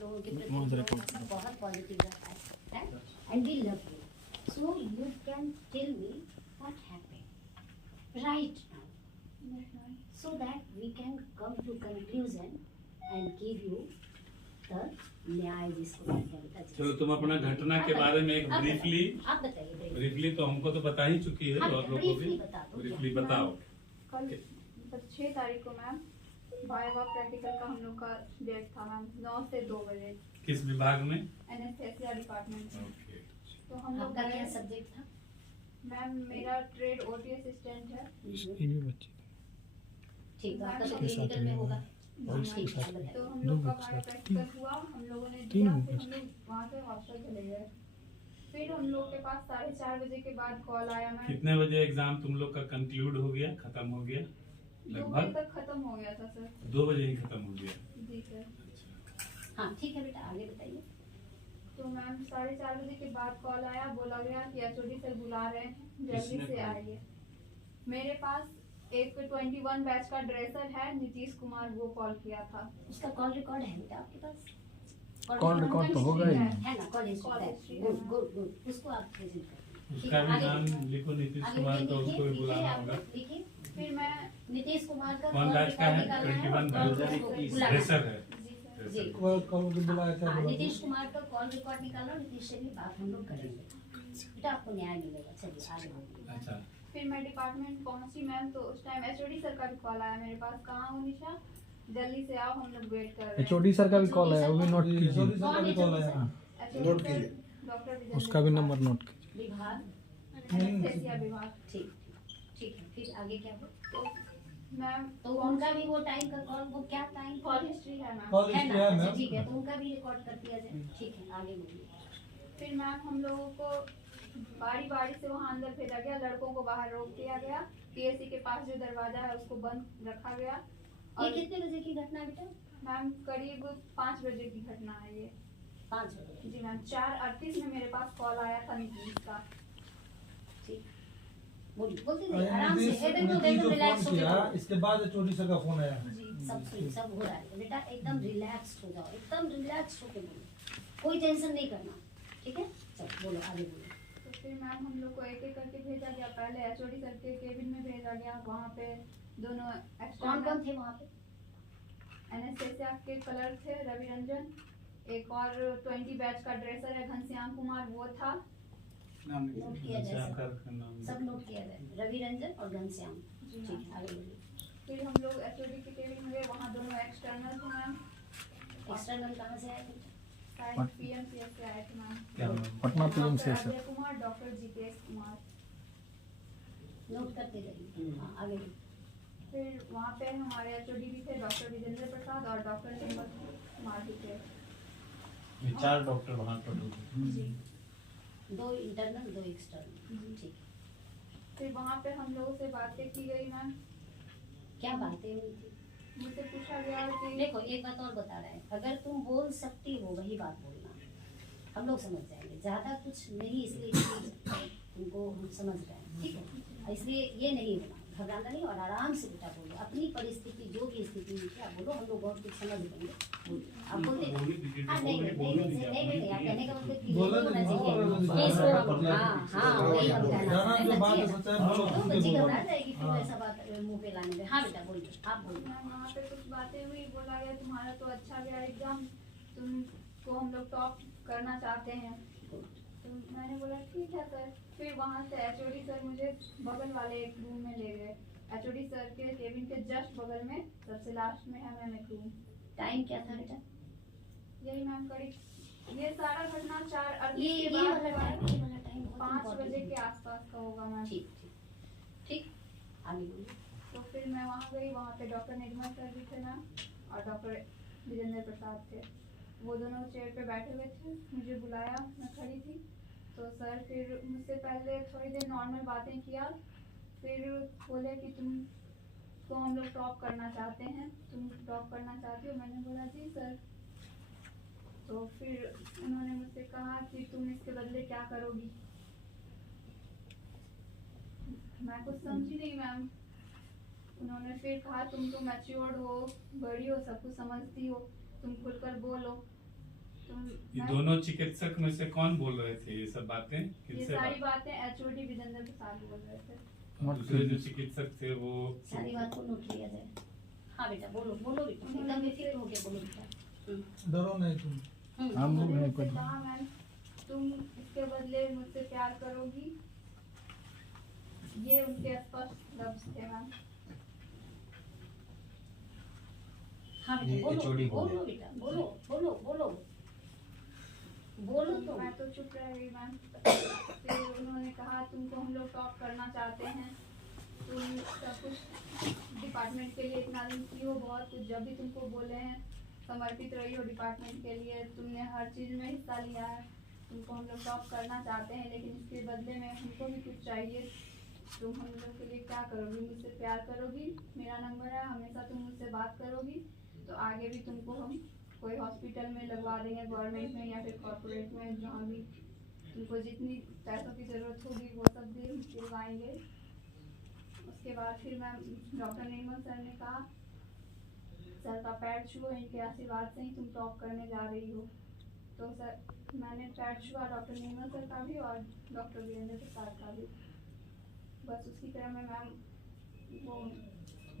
लोगों के प्रति बहुत पॉजिटिव रहा है and we love you. So you can tell me what happened right now so that we can come to conclusion and give you the न्याय जिसको कहते हैं। चलो तुम अपना घटना के बारे में एक ब्रीफली आप बताइए। ब्रीफली तो हमको तो बता ही चुकी है और लोगों को भी ब्रीफली बताओ। कल 6 तारीख को मैम वाइवा प्रैक्टिकल का हम लोग का डेट था मैम 9 से 2 बजे। किस विभाग में? एनेस्थेसिया डिपार्टमेंट में। ओके। तो हम लोग आपका क्या सब्जेक्ट था? मैम मेरा ट्रेड ओटी असिस्टेंट है। ठीक है, आपका तो क्लिनिकल में होगा। तो हम लोग का वाइवा प्रैक्टिकल हुआ, हम लोगों ने दिया, फिर हम लोग वहाँ से हॉस्टल चले गए। फिर हम लोग के पास 4:30 बजे के बाद कॉल आया मैम। कितने बजे एग्जाम तुम लोग का कंक्लूड हो गया, खत्म हो गया? 2 बजे तक खत्म हो गया था सर। 2 बजे ही खत्म हो गया। जी सर। अच्छा। हाँ ठीक है बेटा, आगे बताइए। तो मैम 4:30 बजे के बाद कॉल आया, बोला गया कि एचओडी सर बुला रहे हैं, जल्दी से आइए। मेरे पास एक 21 बैच का ड्रेसर है नीतीश कुमार, वो कॉल किया था। उसका कॉल रिकॉर्ड है बेटा आपके पास? कॉल रिकॉर्ड तो होगा ही। है ना, call history. Good good good, उसको आप प्रेजेंट करिए। उसका भी नाम लिखो, नीतीश कुमार, तो उसको भी बुलाना होगा। लिखिए। फिर मैं नीतीश कुमार का कौन बैच का है? 21 ड्रेसर है। जी कॉल बुलाया था। हाँ, नीतीश कुमार का कॉल रिकॉर्ड निकालो, नीतीश से भी बात हम लोग करेंगे। बेटा आपको न्याय मिलेगा। चलिए आगे बढ़िए। अच्छा। फिर मैं डिपार्टमेंट पहुंची मैम, तो उस टाइम एचओडी सर का भी कॉल आया मेरे पास। कहाँ हो निशा, जल्दी से आओ, हम लोग वेट कर रहे हैं। एचओडी सर का भी कॉल आया, वो भी नोट कीजिए। नोट कीजिए। डॉक्टर उसका भी नंबर नोट कीजिए। विभाग एनेस्थेसिया विभाग। ठीक ठीक है। फिर आगे क्या हुआ? तो मैम तो उनका भी वो टाइम का कॉल, वो क्या टाइम कॉल हिस्ट्री है मैम। है ना? अच्छा, ठीक है, तो उनका भी रिकॉर्ड कर दिया जाए। ठीक है, आगे बढ़िए। फिर मैम हम लोगों को बारी बारी से वहाँ अंदर भेजा गया, लड़कों को बाहर रोक दिया गया। पीएससी के पास जो दरवाजा है उसको बंद रखा गया। ये कितने बजे की घटना बेटा? मैम करीब 5 बजे की घटना है ये। 5 बजे। जी मैम 4:38 में मेरे पास कॉल आया था नीतीश का। ठीक, बोलिए, बोलते जाइए आराम से। एकदम रिलैक्स हो जाओ। इसके बाद एचओडी सर का फोन आया। सब हो रहा है बेटा, एकदम रिलैक्स हो जाओ, एकदम रिलैक्स होके बोलो, कोई टेंशन नहीं करना। ठीक है, चलो बोलो, आगे बोलो। तो फिर मैम हम लोग को एक एक करके भेजा गया। पहले एचओडी सर के केबिन में भेजा गया। वहाँ पे दोनों कौन कौन थे वहाँ पे? एनेस्थेसिया के क्लर्क थे रवि रंजन, एक और 20 बैच का ड्रेसर है घनश्याम कुमार, वो था। नोट किया जाए, नाम सब नोट किया जाए। रवि रंजन और घनश्याम। जी ठीक है, आगे बोलिए। फिर हम लोग एचओडी के केबिन में गए, वहाँ दोनों एक्सटर्नल थे मैम। एक्सटर्नल कहाँ से आए थे? शायद पीएमसीएस से आए थे मैम। क्या? पटना पीएमसीएस डॉक्टर से। Ajay Kumar, doctor GKS Kumar. Note करते रहिए। हाँ, आगे बोलिए। फिर वहाँ पे हमारे एचओडी भी थे, डॉक्टर विजेंद्र प्रसाद और डॉक्टर निर्मल कुमार भी थे। 4 डॉक्टर वहाँ पर होते। जी 2 इंटरनल 2 एक्सटर्नल। ठीक है, फिर वहाँ पे हम लोगों से बातें की गई मैम। क्या बातें हुई थी? मुझसे पूछा गया कि देखो एक बात और बता रहे हैं, अगर तुम बोल सकती हो वही बात बोलना, हम लोग समझ जाएंगे। ज्यादा कुछ नहीं, इसलिए कि तुमको हम समझ रहे हैं। ठीक है, इसलिए ये नहीं होना, घबराना नहीं, और आराम से बेटा बोलो अपनी परिस्थिति, जो भी स्थिति में क्या बोलो, हम लोग बहुत कुछ समझ लेंगे। बोलिए, आप बोलते हाँ, नहीं आप कहने का मतलब कि होना चाहिए इसको। हाँ वही हम कहना। तो बच्ची घबरा जाएगी फिर ऐसा बात मुंह पे लाने में। हाँ बेटा बोलिए, आप बोलिए। मैम वहाँ पे कुछ बातें हुई, बोला गया तुम्हारा तो अच्छा गया एग्जाम, तुमको हम लोग टॉप करना चाहते हैं। तो मैंने बोला ठीक है सर। फिर वहाँ से एचओडी सर मुझे बगल वाले एक रूम में ले गए। एचओडी सर के केबिन के जस्ट बगल में सबसे लास्ट में है मैम एक रूम। टाइम क्या था बेटा? यही मैम करीब ये सारा घटना 4:38 ये के वाला बाद टाइम, ये वाला टाइम 5 बजे के आसपास का होगा मैम। ठीक ठीक, आगे बोलिए। तो फिर मैं वहाँ गई, वहाँ पे डॉक्टर निर्मल सर भी थे मैम और डॉक्टर विजेंद्र प्रसाद थे। वो दोनों चेयर पे बैठे हुए थे, मुझे बुलाया, मैं खड़ी थी। तो सर फिर मुझसे पहले थोड़ी देर नॉर्मल बातें किया, फिर बोले कि तुम तो हम लोग टॉप करना चाहते हैं, तुम टॉप करना चाहती हो? मैंने बोला जी सर। तो फिर उन्होंने मुझसे कहा कि तुम इसके बदले क्या करोगी? मैं कुछ समझी नहीं मैम। उन्होंने फिर कहा तुम तो मैच्योर्ड हो, बड़ी हो, सब कुछ समझती हो, तुम खुलकर बोलो। ये दोनों चिकित्सक में से कौन बोल रहे थे ये सब बातें? ये किनसे सारी बात? बातें HOD विजेंद्र प्रसाद बोल रहे थे। दूसरे जो चिकित्सक थे वो सारी बात को नोट लिया जाए। हाँ बेटा बोलो बोलो बेटा, एकदम बेफिक्र होके बोलो बेटा। डरो नहीं तुम। हम्म। लोग मैंने हैं उससे कुछ। कहा मैम तुम इसके बदले मुझसे प्यार करोगी, ये उनके स्पष्ट लफ्ज थे मैम। हाँ ये बेटा बोलो HOD बोले। बोलो बेटा बोलो बोलो बोलो बोलो तो। मैं तो चुप रह गई मैम। फिर उन्होंने कहा तुमको हम लोग टॉप करना चाहते हैं, तुम सब कुछ डिपार्टमेंट के लिए इतना दिन की हो, बहुत कुछ जब भी तुमको बोले हैं समर्पित रही हो डिपार्टमेंट के लिए, तुमने हर चीज़ में हिस्सा लिया है, तुमको हम लोग टॉप करना चाहते हैं, लेकिन इसके बदले में हमको भी कुछ चाहिए। तुम हम लोग के लिए क्या करोगी? मुझसे प्यार करोगी, मेरा नंबर है, हमेशा तुम मुझसे बात करोगी, तो आगे भी तुमको हम कोई हॉस्पिटल में लगवा देंगे, गवर्नमेंट में या फिर कॉर्पोरेट में, जहाँ भी तुमको जितनी पैसों की ज़रूरत होगी वो सब भी दिलवाएंगे। उसके बाद फिर मैम डॉक्टर निर्मल सर ने कहा सर का पैर छुओ, इनके आशीर्वाद से ही तुम टॉप करने जा रही हो। तो सर मैंने पैर छुआ डॉक्टर निर्मल सर का भी और डॉक्टर वीरेंद्र प्रसाद का भी। बस उसकी तरह में मैम वो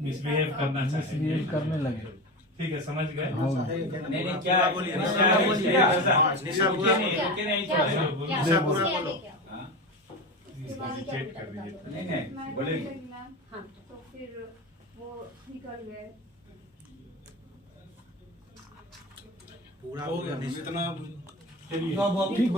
मिसबिहेव करना चाहिए। मिसबिहेव करने लगे। ठीक है, समझ गए। हाँ। नहीं क्या बोलिए क्या निशा पूरा क्या बोलो। उसके आगे क्या? हाँ उसके बाद क्या चेक बेटा कर बता लीजिए। दो। नहीं मैं बोले बोलने लगी मैम, हाँ तो फिर वो निकल गए। पूरा इतना ठीक